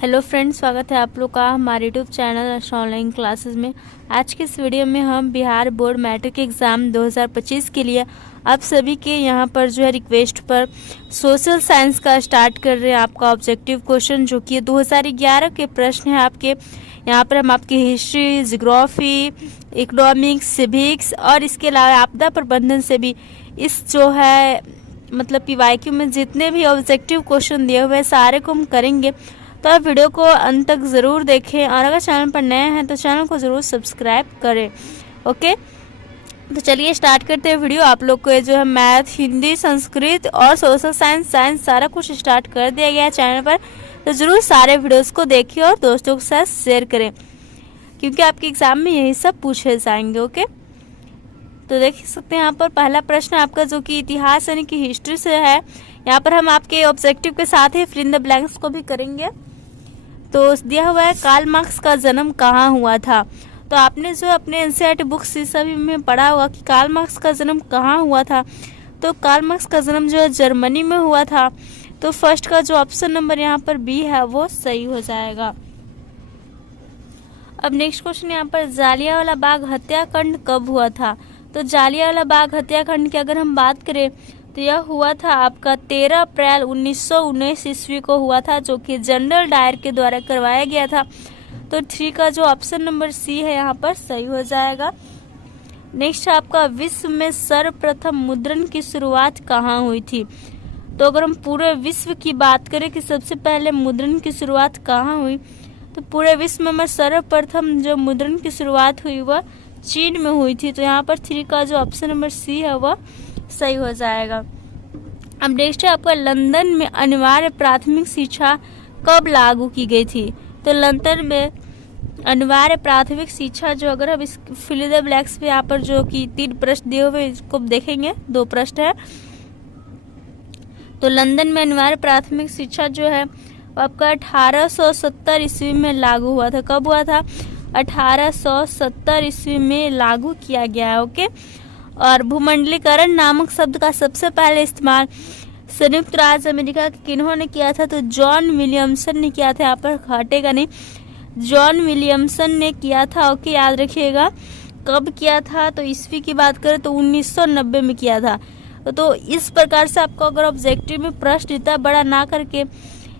Hello friends, स्वागत है आप लोग का हमारे यूट्यूब चैनल ऑनलाइन क्लासेस में। आज के इस वीडियो में हम बिहार बोर्ड मैट्रिक एग्ज़ाम 2025 के लिए आप सभी के यहाँ पर जो है रिक्वेस्ट पर सोशल साइंस का स्टार्ट कर रहे हैं आपका ऑब्जेक्टिव क्वेश्चन, जो कि 2011 के प्रश्न है आपके। यहाँ पर हम आपकी हिस्ट्री, जियोग्राफी, इकोनॉमिक्स, सिविक्स और इसके अलावा आपदा प्रबंधन से भी इस जो है मतलब PYQ में जितने भी ऑब्जेक्टिव क्वेश्चन दिए हुए हैं सारे को हम करेंगे। तो आप वीडियो को अंत तक ज़रूर देखें और अगर चैनल पर नए हैं तो चैनल को ज़रूर सब्सक्राइब करें। ओके, तो चलिए स्टार्ट करते हैं वीडियो। आप लोग को जो है मैथ, हिंदी, संस्कृत और सोशल साइंस सारा कुछ स्टार्ट कर दिया गया है चैनल पर। तो ज़रूर सारे वीडियोस को देखिए और दोस्तों के साथ शेयर करें, क्योंकि आपके एग्ज़ाम में यही सब पूछे जाएंगे। ओके, तो देख सकते हैं यहाँ पर पहला प्रश्न आपका जो कि इतिहास यानी कि हिस्ट्री से है। यहाँ पर हम आपके ऑब्जेक्टिव के साथ ही फिल इन द ब्लैंक्स को भी करेंगे। तो दिया हुआ है कार्ल मार्क्स का जन्म कहाँ हुआ था। तो आपने जो अपने NCERT बुक्स सभी में पढ़ा होगा कि कार्ल मार्क्स का जन्म कहाँ हुआ था। तो कार्ल मार्क्स का जन्म जो है जर्मनी में हुआ था। तो फर्स्ट का जो ऑप्शन नंबर यहाँ पर B है वो सही हो जाएगा। अब नेक्स्ट क्वेश्चन यहाँ पर जालियांवाला बाग हत्याकांड कब हुआ था। तो जालियांवाला बाग हत्याकांड की अगर हम बात करें तो यह हुआ था आपका 13 अप्रैल 1919 ईस्वी को हुआ था, जो कि जनरल डायर के द्वारा करवाया गया था। तो 3 का जो ऑप्शन नंबर C है यहाँ पर सही हो जाएगा। नेक्स्ट आपका विश्व में सर्वप्रथम मुद्रण की शुरुआत कहाँ हुई थी। तो अगर हम पूरे विश्व की बात करें कि सबसे पहले मुद्रण की शुरुआत कहाँ हुई, तो पूरे विश्व में सर्वप्रथम जो मुद्रण की शुरुआत हुई वह चीन में हुई थी। तो यहाँ पर 3 का जो ऑप्शन नंबर C है वह सही हो जाएगा। अब नेक्स्ट है आपका लंदन में अनिवार्य प्राथमिक शिक्षा कब लागू की गई थी। तो लंदन में अनिवार्य प्राथमिक शिक्षा जो अगर हम इस फिल इन द ब्लैंक्स पे यहाँ पर जो कि 3 प्रश्न दिए हुए इसको देखेंगे, 2 प्रश्न है। तो लंदन में अनिवार्य प्राथमिक शिक्षा जो है आपका 1870 ईस्वी में लागू हुआ था। कब हुआ था? 1870 ईस्वी में लागू किया गया है। ओके, और भूमंडलीकरण नामक शब्द का सबसे पहले इस्तेमाल संयुक्त राज्य अमेरिका के किन्होंने किया था। तो जॉन विलियमसन ने किया था। यहाँ पर हटेगा नहीं, जॉन विलियमसन ने किया था। ओके, याद रखिएगा कब किया था। तो ईस्वी की बात करें तो 1990 में किया था। तो इस प्रकार से आपको अगर ऑब्जेक्टिव में प्रश्न इतना बड़ा ना करके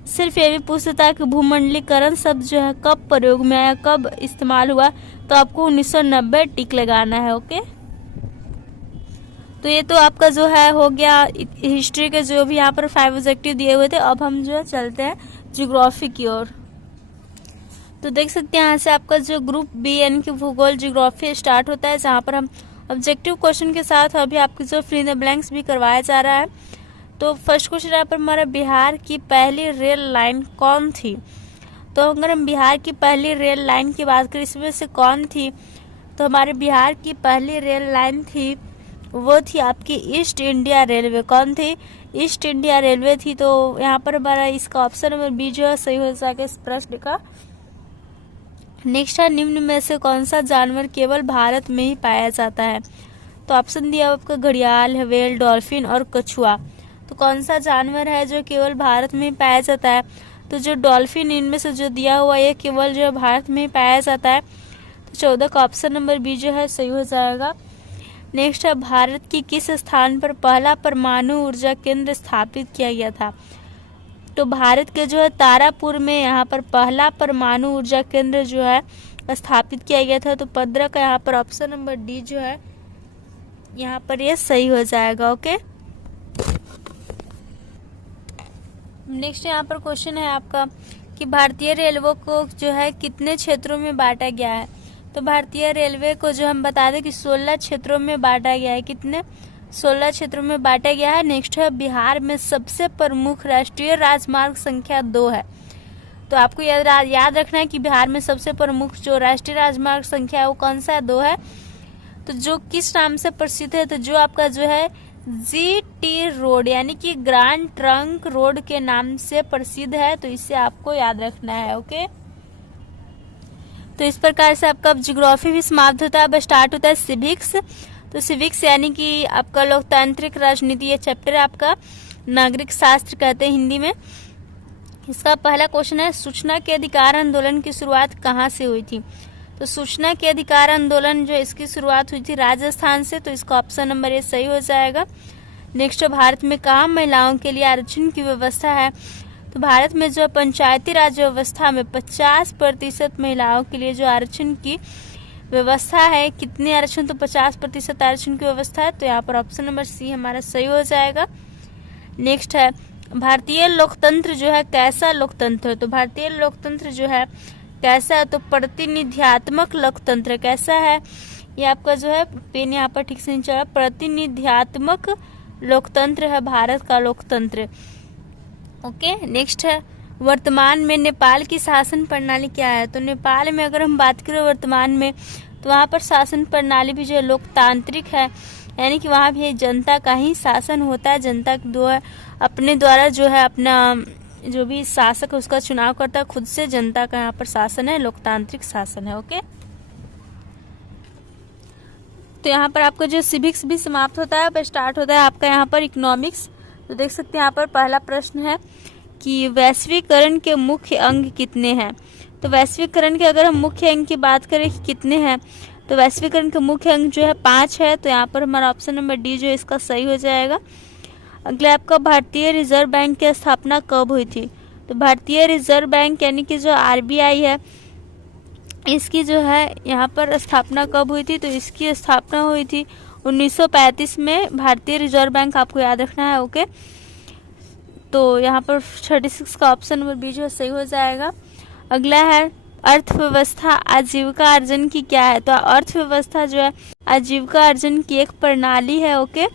सिर्फ ये भी पूछता है कि भूमंडलीकरण शब्द जो है कब प्रयोग में आया, कब इस्तेमाल हुआ, तो आपको 1990 टिक लगाना है। ओके, तो ये तो आपका जो है हो गया हिस्ट्री के जो भी यहाँ पर 5 ऑब्जेक्टिव दिए हुए थे। अब हम जो है चलते हैं जियोग्राफी की ओर। तो देख सकते हैं यहाँ से आपका जो ग्रुप B यानी कि भूगोल जियोग्राफी स्टार्ट होता है, जहाँ पर हम ऑब्जेक्टिव क्वेश्चन के साथ अभी आपकी जो फिल इन द ब्लैंक्स भी करवाया जा रहा है। तो फर्स्ट क्वेश्चन यहाँ पर हमारा बिहार की पहली रेल लाइन कौन थी। तो अगर हम बिहार की पहली रेल लाइन की बात करें इसमें से कौन थी, तो हमारे बिहार की पहली रेल लाइन थी वो थी आपकी ईस्ट इंडिया रेलवे। कौन थी? ईस्ट इंडिया रेलवे थी। तो यहाँ पर हमारा इसका ऑप्शन नंबर B जो है सही हो जाएगा इस प्रश्न का। नेक्स्ट है निम्न में से कौन सा जानवर केवल भारत में ही पाया जाता है। तो ऑप्शन दिया आपका घड़ियाल, व्हेल, डॉल्फिन और कछुआ। तो कौन सा जानवर है जो केवल भारत में ही पाया जाता है। तो जो डॉल्फिन इनमें से जो दिया हुआ है केवल जो भारत में ही पाया जाता है। तो 14 का ऑप्शन नंबर B जो है सही हो जाएगा। नेक्स्ट है भारत की किस स्थान पर पहला परमाणु ऊर्जा केंद्र स्थापित किया गया था। तो भारत के जो है तारापुर में यहाँ पर पहला परमाणु ऊर्जा केंद्र जो है स्थापित किया गया था। तो 15 का यहाँ पर ऑप्शन नंबर D जो है यहाँ पर ये सही हो जाएगा। ओके, नेक्स्ट यहाँ पर क्वेश्चन है आपका कि भारतीय रेलवे को जो है कितने क्षेत्रों में बांटा गया है। तो भारतीय रेलवे को जो हम बता दें कि 16 क्षेत्रों में बांटा गया है। कितने? 16 क्षेत्रों में बांटा गया है। नेक्स्ट है बिहार में सबसे प्रमुख राष्ट्रीय राजमार्ग संख्या 2 है। तो आपको याद रखना है कि बिहार में सबसे प्रमुख जो राष्ट्रीय राजमार्ग संख्या है वो कौन सा है? 2 है। तो जो किस नाम से प्रसिद्ध है, तो जो आपका जो है GT रोड यानी कि ग्रैंड ट्रंक रोड के नाम से प्रसिद्ध है। तो इसे आपको याद रखना है। ओके, तो इस प्रकार से आपका जियोग्राफी भी समाप्त होता है। अब स्टार्ट होता है सिविक्स। तो सिविक्स यानी कि आपका लोकतांत्रिक राजनीति, ये चैप्टर आपका नागरिक शास्त्र कहते हैं हिंदी में। इसका पहला क्वेश्चन है, सूचना के अधिकार आंदोलन की शुरुआत कहाँ से हुई थी? तो सूचना के अधिकार आंदोलन जो इसकी शुरुआत हुई थी राजस्थान से, तो इसका ऑप्शन नंबर ए सही हो जाएगा। नेक्स्ट, भारत में कहाँ महिलाओं के लिए आरक्षण की व्यवस्था है? तो भारत में जो पंचायती राज व्यवस्था में 50% महिलाओं के लिए जो आरक्षण की व्यवस्था है, कितने आरक्षण? तो 50% आरक्षण की व्यवस्था है, तो यहाँ पर ऑप्शन नंबर सी हमारा सही हो जाएगा। नेक्स्ट है, भारतीय लोकतंत्र जो है कैसा लोकतंत्र? तो भारतीय लोकतंत्र जो है कैसा है? तो प्रतिनिधियात्मक लोकतंत्र। कैसा है? ये आपका जो है पेन यहाँ पर ठीक से नहीं चला, प्रतिनिधियात्मक लोकतंत्र है भारत का लोकतंत्र। ओके, नेक्स्ट है, वर्तमान में नेपाल की शासन प्रणाली क्या है? तो नेपाल में अगर हम बात करें वर्तमान में, तो वहाँ पर शासन प्रणाली भी जो है लोकतांत्रिक है, यानी कि वहाँ भी जनता का ही शासन होता है। जनता अपने द्वारा जो है अपना जो भी शासक है उसका चुनाव करता है, खुद से जनता का यहाँ पर शासन है, लोकतांत्रिक शासन है। ओके, तो यहाँ पर आपका जो सिविक्स भी समाप्त होता है, अब स्टार्ट होता है आपका यहाँ पर इकोनॉमिक्स। तो देख सकते हैं यहाँ पर पहला प्रश्न है कि वैश्वीकरण के मुख्य अंग कितने हैं? तो वैश्वीकरण के अगर हम मुख्य अंग की बात करें कि कितने हैं, तो वैश्वीकरण के मुख्य अंग जो है 5 है, तो यहाँ पर हमारा ऑप्शन नंबर डी जो इसका सही हो जाएगा। अगला आपका भारतीय रिजर्व बैंक की स्थापना कब हुई थी? तो भारतीय रिजर्व बैंक यानी कि जो आरबीआई है, इसकी जो है यहाँ पर स्थापना कब हुई थी? तो इसकी स्थापना हुई थी 1935 में, भारतीय रिजर्व बैंक आपको याद रखना है। ओके, तो यहाँ पर 36 का ऑप्शन नंबर बी जो सही हो जाएगा। अगला है, अर्थव्यवस्था आजीविका अर्जन की क्या है? तो अर्थव्यवस्था जो है आजीविका अर्जन की एक प्रणाली है। ओके,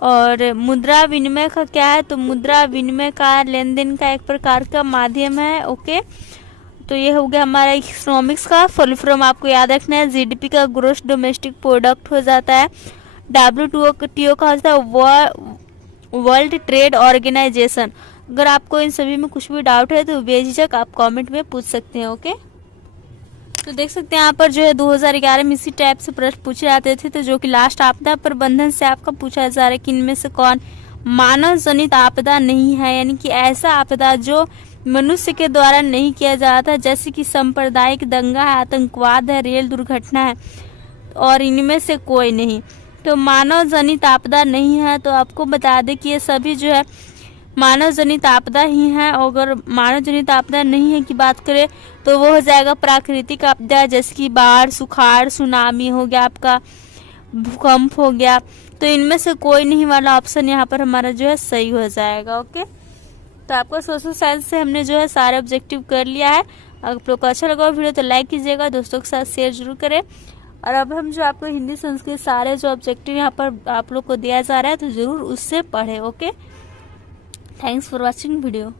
और मुद्रा विनिमय का क्या है? तो मुद्रा विनिमय का लेन देन का एक प्रकार का माध्यम है। ओके, तो ये हो गया हमारा इकोनॉमिक्स का। फुल फॉर्म आपको याद रखना है, जीडीपी का ग्रोस डोमेस्टिक प्रोडक्ट हो जाता है, WTO का होता है वर्ल्ड ट्रेड ऑर्गेनाइजेशन। अगर आपको इन सभी में कुछ भी डाउट है तो बेझिझक आप कमेंट में पूछ सकते हैं। ओके, तो देख सकते हैं यहाँ पर जो है 2011 में इसी टाइप से प्रश्न पूछे जाते थे, तो जो कि लास्ट आपदा प्रबंधन से आपका पूछा जा रहा है कि इनमें से कौन मानव जनित आपदा नहीं है, यानी कि ऐसा आपदा जो मनुष्य के द्वारा नहीं किया जाता, जैसे कि सांप्रदायिक दंगा है, आतंकवाद है, रेल दुर्घटना है, और इनमें से कोई नहीं। तो मानव जनित आपदा नहीं है। तो आपको बता दें कि ये सभी जो है मानव जनित आपदा ही हैं। अगर मानव जनित आपदा नहीं है की बात करें तो वो हो जाएगा प्राकृतिक आपदा, जैसे कि बाढ़, सुखाड़, सुनामी हो गया, आपका भूकंप हो गया। तो इनमें से कोई नहीं वाला ऑप्शन यहाँ पर हमारा जो है सही हो जाएगा। ओके, तो आपको सोशल साइंस से हमने जो है सारे ऑब्जेक्टिव कर लिया है। अगर आप लोग को अच्छा लगा वीडियो तो लाइक कीजिएगा, दोस्तों के साथ शेयर जरूर करें। और अब हम जो आपको हिंदी संस्कृत सारे जो ऑब्जेक्टिव यहाँ पर आप लोग को दिया जा रहा है तो जरूर उससे पढ़ें। Okay, thanks for watching video.